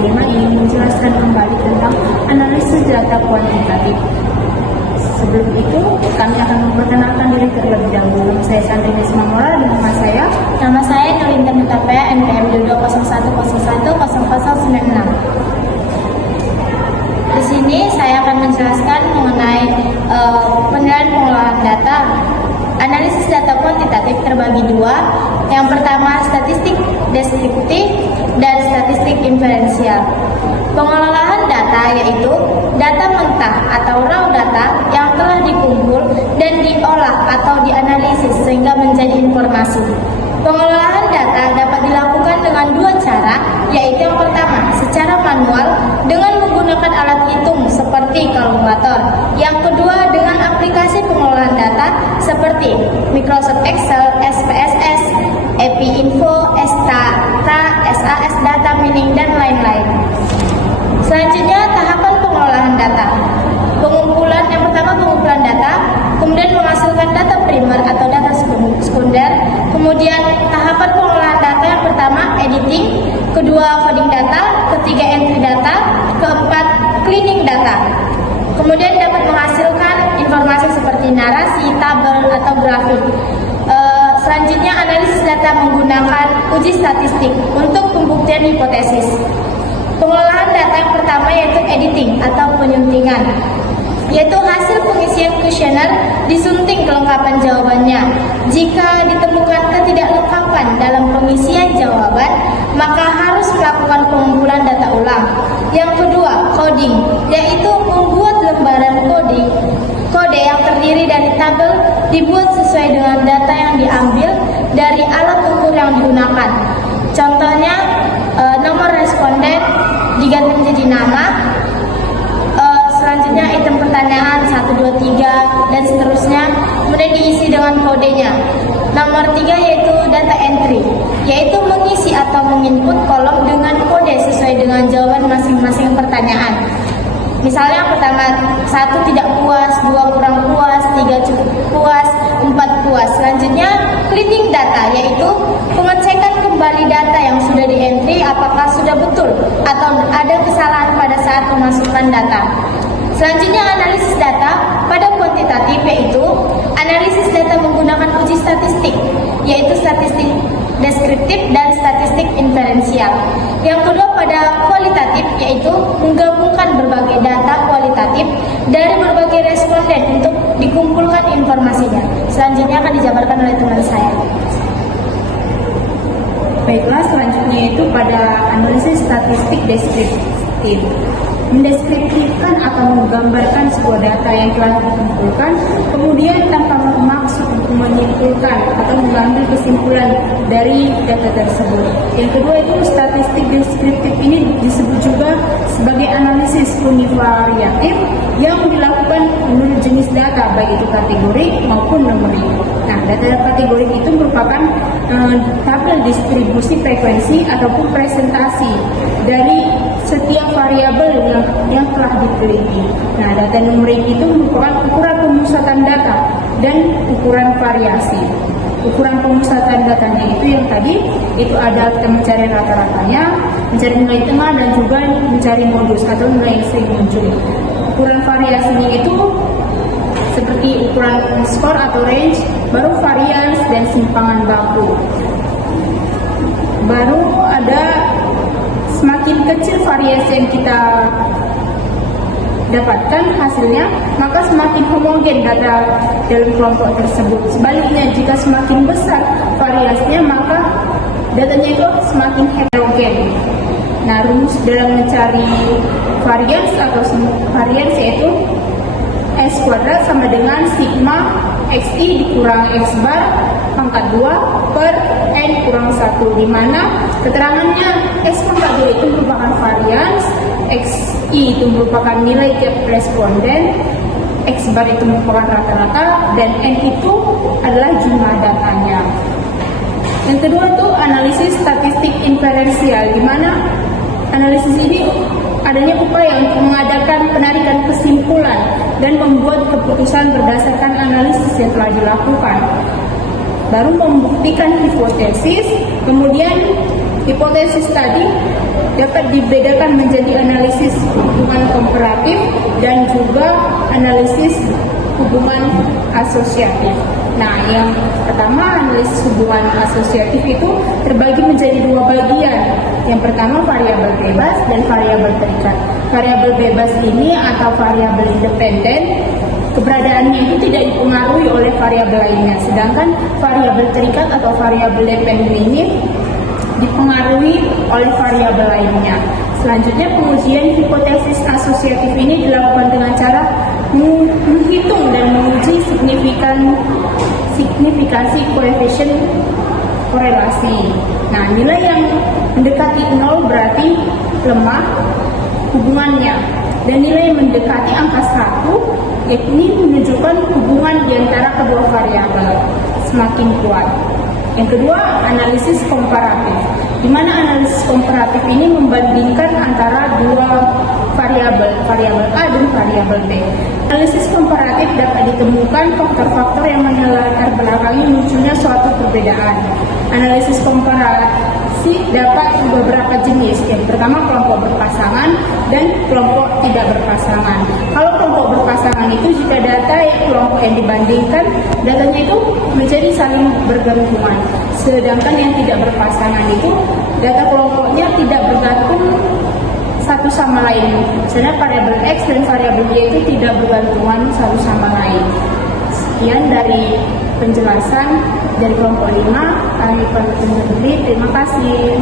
kelima ingin menjelaskan kembali tentang analisis data kuantitatif. Sebelum itu, kami akan memperkenalkan diri terlebih dahulu. Saya Sandrine Smamora dan Nama saya Nolinda Mutapea, NPM 2201010096. Di sini saya akan menjelaskan mengenai penilaian pengolahan data. Analisis data kuantitatif terbagi dua. Yang pertama, statistik deskriptif dan statistik inferensial. Pengolahan data yaitu data mentah atau raw data yang telah dikumpul dan diolah atau dianalisis sehingga menjadi informasi. Pengolahan data dapat dilakukan dengan dua cara, yaitu yang pertama secara manual dengan menggunakan alat hitung seperti kalkulator. Yang kedua dengan aplikasi pengolahan data seperti Microsoft Excel, SPSS, EPIinfo, Stata, SAS Data Mining, dan lain-lain. Selanjutnya tahapan pengolahan data. Yang pertama pengumpulan data, kemudian menghasilkan data primer atau data sekunder, kemudian tahapan pengolahan data yang pertama editing, kedua coding data, ketiga entry data, keempat cleaning data. Kemudian dapat menghasilkan informasi seperti narasi, tabel, atau grafik. Selanjutnya analisis data menggunakan uji statistik untuk pembuktian hipotesis. Pengolahan data yang pertama yaitu editing atau penyuntingan, yaitu hasil pengisian kuesioner disunting kelengkapan jawabannya. Jika ditemukan ketidaklengkapan dalam pengisian jawaban, maka harus melakukan pengumpulan data ulang. Yang kedua, coding, yaitu membuat lembaran kode yang terdiri dari tabel dibuat sesuai dengan data yang diambil dari alat ukur yang digunakan. Contohnya, nomor responden diganti menjadi nama, selanjutnya item pertanyaan 1, 2, 3 dan seterusnya, kemudian diisi dengan kodenya. Nomor 3 yaitu data entry, yaitu mengisi atau menginput kolom dengan kode sesuai dengan jawaban masing-masing pertanyaan. Misalnya yang pertama 1 tidak puas, 2 kurang puas, 3 cukup puas, 4 puas. Selanjutnya cleaning data, yaitu pengecekan kembali data yang sudah di entry apakah sudah betul atau ada kesalahan pada saat memasukkan data. Selanjutnya analisis data pada kuantitatif, yaitu analisis data menggunakan uji statistik, yaitu statistik deskriptif dan statistik inferensial. Yang kedua pada kualitatif, yaitu menggabungkan berbagai data kualitatif dari berbagai responden untuk dikumpulkan informasinya. Selanjutnya akan dijabarkan oleh teman saya. Baiklah, selanjutnya itu pada analisis statistik deskriptif. Mendeskriptifkan atau menggambarkan sebuah data yang telah dikumpulkan, kemudian tanpa bermaksud untuk menyimpulkan atau mengambil kesimpulan dari data tersebut. Yang kedua itu statistik deskriptif ini disebut juga sebagai analisis univariatif yang dilakukan menurut jenis data, baik itu kategorik maupun numerik. Nah, data kategorik itu merupakan tabel distribusi frekuensi ataupun presentasi dari setiap variabel yang telah diteliti. Nah, data numerik itu merupakan ukuran pemusatan data dan ukuran variasi. Ukuran pemusatan datanya itu yang tadi itu ada kita mencari rata-ratanya, mencari nilai tengah, dan juga mencari modus atau nilai yang sering muncul. Ukuran variasinya itu seperti ukuran skor atau range, baru varians dan simpangan baku. Baru ada semakin kecil variasi yang kita dapatkan hasilnya, maka semakin homogen data dalam kelompok tersebut. Sebaliknya, jika semakin besar variasinya, maka datanya itu semakin heterogen. Nah, rumus dalam mencari varians atau varians yaitu S kuadrat sama dengan sigma XI dikurang X bar pangkat 2 per N kurang 1, di mana keterangannya X pangkat 2 itu merupakan varians, XI itu merupakan nilai tiap responden, X bar itu merupakan rata-rata, dan N itu adalah jumlah datanya. Yang kedua itu analisis statistik inferensial, di mana analisis ini adanya upaya untuk mengadakan penarikan kesimpulan dan membuat keputusan berdasarkan analisis yang telah dilakukan. Baru membuktikan hipotesis, kemudian Hipotesis tadi dapat dibedakan menjadi analisis hubungan komparatif dan juga analisis hubungan asosiatif. Nah, yang pertama analisis hubungan asosiatif itu terbagi menjadi dua bagian. Yang pertama variabel bebas dan variabel terikat. Variabel bebas ini atau variabel independen, keberadaannya itu tidak dipengaruhi oleh variabel lainnya. Sedangkan variabel terikat atau variabel dependen ini dipengaruhi oleh variabel lainnya. Selanjutnya pengujian hipotesis asosiatif ini dilakukan dengan cara menghitung dan menguji signifikansi koefisien korelasi. Nah, nilai yang mendekati 0 berarti lemah hubungannya, dan nilai yang mendekati angka 1 yakni menunjukkan hubungan di antara kedua variabel semakin kuat. Yang kedua, analisis komparatif, di mana analisis komparatif ini membandingkan antara dua variabel A dan variabel B. Analisis komparatif dapat ditemukan faktor-faktor yang melatar belakangi munculnya suatu perbedaan. Analisis komparasi dapat beberapa jenis. Yang pertama, kelompok berpasangan dan kelompok tidak berpasangan. Kalau kelompok berpasangan itu jika data kelompok yang dibandingkan datanya itu menjadi saling bergantungan. Sedangkan yang tidak berpasangan itu data kelompoknya tidak bergantung satu sama lain. Misalnya variabel X dan variabel Y itu tidak bergantungan satu sama lain. Sekian dari penjelasan dari kelompok 5. Kami pamit undur diri. Terima kasih.